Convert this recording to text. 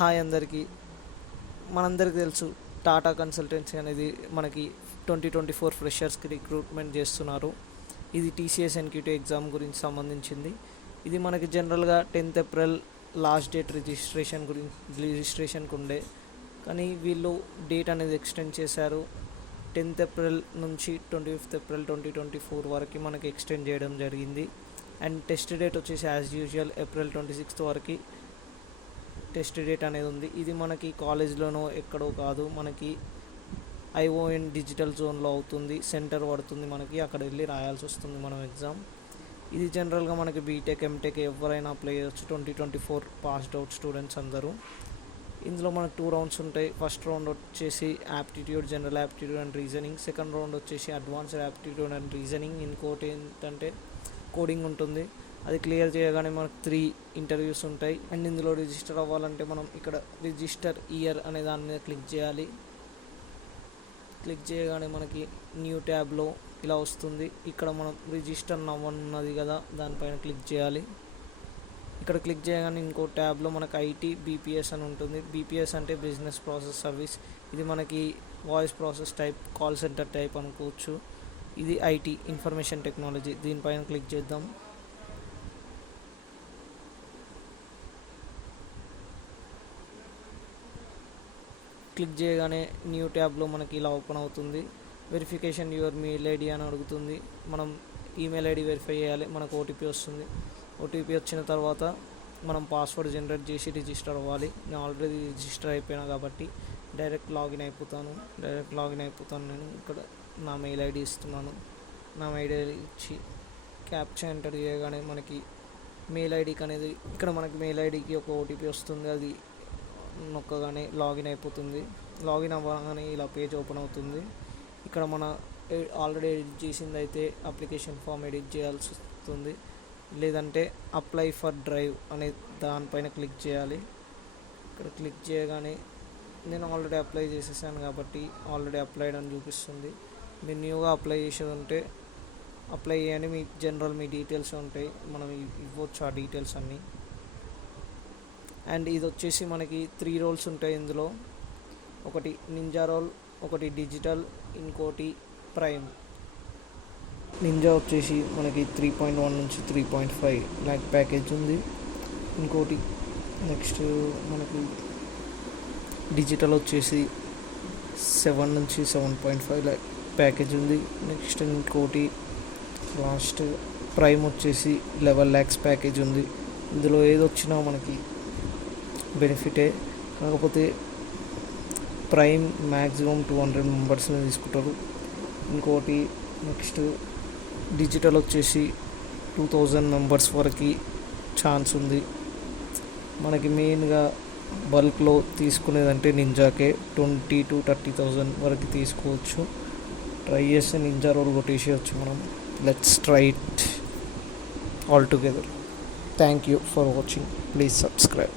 Hi అందరికీ. మనందరికీ తెలుసు టాటా కన్సల్టెన్సీ అనేది మనకి 2024 ఫ్రెషర్స్కి రిక్రూట్మెంట్ చేస్తున్నారు. ఇది టీసీఎస్ ఎన్క్యూటీ ఎగ్జామ్ గురించి సంబంధించింది. ఇది మనకి జనరల్గా 10th ఏప్రిల్ లాస్ట్ డేట్ రిజిస్ట్రేషన్కి ఉండే, కానీ వీళ్ళు డేట్ అనేది ఎక్స్టెండ్ చేశారు. 10th ఏప్రిల్ నుంచి 25th ఏప్రిల్ 2024 వరకు మనకి ఎక్స్టెండ్ చేయడం జరిగింది. అండ్ టెస్ట్ డేట్ వచ్చేసి యాజ్ యూజువల్ ఏప్రిల్ 26th వరకు టెస్ట్ డేట్ అనేది ఉంది. ఇది మనకి కాలేజ్లోనో ఎక్కడో కాదు, మనకి ఐఓఎన్ డిజిటల్ జోన్లో అవుతుంది. సెంటర్ పడుతుంది మనకి, అక్కడ వెళ్ళి రాయాల్సి వస్తుంది మనం ఎగ్జామ్. ఇది జనరల్గా మనకి బీటెక్ ఎంటెక్ ఎవరైనా అప్లై చేయవచ్చు. 2024 పాస్డ్ అవుట్ స్టూడెంట్స్ అందరూ. ఇందులో మనకు 2 రౌండ్స్ ఉంటాయి. ఫస్ట్ రౌండ్ వచ్చేసి aptitude, general aptitude and reasoning. Second round వచ్చేసి అడ్వాన్స్డ్ యాప్టిట్యూడ్ అండ్ రీజనింగ్. ఇంకోటి ఏంటంటే కోడింగ్ ఉంటుంది. అది క్లియర్ చేయగానే మనకు 3 ఇంటర్వ్యూస్ ఉంటాయి. అండ్ ఇందులో రిజిస్టర్ అవ్వాలంటే మనం ఇక్కడ రిజిస్టర్ ఇయర్ అనే దాని మీద క్లిక్ చేయాలి. క్లిక్ చేయగానే మనకి న్యూ ట్యాబ్లో ఇలా వస్తుంది. ఇక్కడ మనం రిజిస్టర్ అవ్వనున్నది కదా, దానిపైన క్లిక్ చేయాలి. ఇక్కడ క్లిక్ చేయగానే ఇంకో ట్యాబ్లో మనకు ఐటీ బీపీఎస్ అని ఉంటుంది. బీపీఎస్ అంటే బిజినెస్ ప్రాసెస్ సర్వీస్. ఇది మనకి voice process type, call centre type అనుకోవచ్చు. ఇది ఐటీ, ఇన్ఫర్మేషన్ టెక్నాలజీ. దీనిపైన క్లిక్ చేద్దాం. క్లిక్ చేయగానే న్యూ ట్యాబ్లో మనకి ఇలా ఓపెన్ అవుతుంది. వెరిఫికేషన్ యువర్ మెయిల్ ఐడి అని అడుగుతుంది. మనం ఈమెయిల్ ఐడి వెరిఫై చేయాలి. మనకు ఓటీపీ వస్తుంది. ఓటీపీ వచ్చిన తర్వాత మనం పాస్వర్డ్ జనరేట్ చేసి రిజిస్టర్ అవ్వాలి. నేను ఆల్రెడీ రిజిస్టర్ అయిపోయినా కాబట్టి డైరెక్ట్ లాగిన్ అయిపోతాను. నేను ఇక్కడ నా మెయిల్ ఐడి ఇస్తున్నాను. నా మెయిల్ ఐడి ఇచ్చి క్యాప్చా ఎంటర్ చేయగానే మనకి మెయిల్ ఐడికి అనేది ఇక్కడ మనకి మెయిల్ ఐడికి ఒక ఓటీపీ వస్తుంది. అది నొక్కగానే లాగిన్ అయిపోతుంది. లాగిన్ అవ్వగానే ఇలా పేజ్ ఓపెన్ అవుతుంది. ఇక్కడ మన ఆల్రెడీ ఎడిట్ చేసింది అయితే అప్లికేషన్ ఫామ్ ఎడిట్ చేయాల్సి వస్తుంది, లేదంటే అప్లై ఫర్ డ్రైవ్ అనే దానిపైన క్లిక్ చేయాలి. ఇక్కడ క్లిక్ చేయగానే నేను ఆల్రెడీ అప్లై చేసేసాను కాబట్టి ఆల్రెడీ అప్లైడ్ అని చూపిస్తుంది. మీరు న్యూగా అప్లై చేసేది ఉంటే అప్లై చేయండి. మీ డీటెయిల్స్ ఉంటాయి, మనం ఇవ్వచ్చు ఆ డీటెయిల్స్ అన్నీ. అండ్ ఇది వచ్చేసి మనకి 3 రోల్స్ ఉంటాయి ఇందులో. ఒకటి నింజా రోల్, ఒకటి డిజిటల్, ఇంకోటి ప్రైమ్. నింజా వచ్చేసి మనకి 3.1 నుంచి 3.5 ల్యాక్ ప్యాకేజ్ ఉంది. ఇంకోటి నెక్స్ట్ మనకి డిజిటల్ వచ్చేసి 7 నుంచి 7.5 ల్యాక్ ప్యాకేజ్ ఉంది. నెక్స్ట్ ఇంకోటి లాస్ట్ ప్రైమ్ వచ్చేసి 11 lakhs ప్యాకేజ్ ఉంది. ఇందులో ఏది వచ్చినా మనకి బెనిఫిటే, కాకపోతే ప్రైమ్ మ్యాక్సిమం 200 మెంబర్స్ని తీసుకుంటారు. ఇంకోటి నెక్స్ట్ డిజిటల్ వచ్చేసి 2000 మెంబర్స్ వరకు ఛాన్స్ ఉంది. మనకి మెయిన్గా బల్క్లో తీసుకునేదంటే నింజాకే 20,000 to 30,000 వరకు తీసుకోవచ్చు. ట్రై చేస్తే నింజా రోల్ కొట్టేసేయచ్చు మనం. Let's try it all together. Thank you for watching. Please subscribe.